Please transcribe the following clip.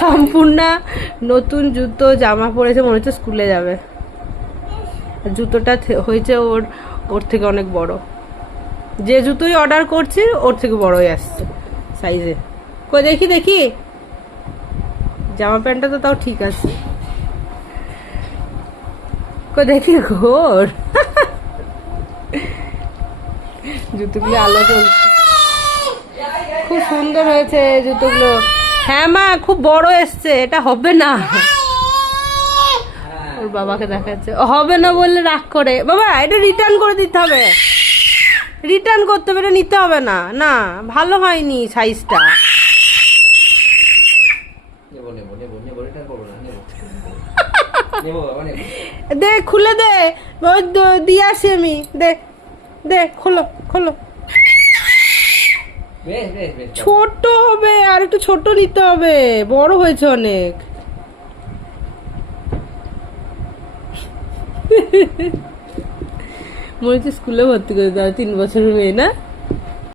সম্পূর্ণ নতুন জুতো জামা পরেছে, মনে হচ্ছে স্কুলে যাবে। জুতোটা হয়েছে ওর থেকে অনেক বড়। যে জুতোই অর্ডার করছি ওর থেকে বড়ই আসছে সাইজে। কই দেখি দেখি, জামা প্যান্টটা তো তাও ঠিক আছে। কই দেখি ঘোর। জুতোগুলো আলো চলছে, খুব সুন্দর হয়েছে জুতোগুলো। হ্যাঁ মা, খুব বড় এসছে, এটা হবে না। ওর বাবাকে দেখাচ্ছে, হবে না বললে রাগ করে। বাবা এটা রিটার্ন করে দিতে হবে, রিটার্ন করতে হবে, এটা নিতে হবে না। না ভালো হয়নি সাইজটা। দে খুলে দে, দিয়ে আসি আমি। দে দে, খোলো খোলো। ছোট হবে, আর একটু ছোট নিতে হবে, বড় হয়েছে অনেক। মনে হচ্ছে স্কুলে ভর্তি করে দেওয়া, 3 বছরের মেয়ে না।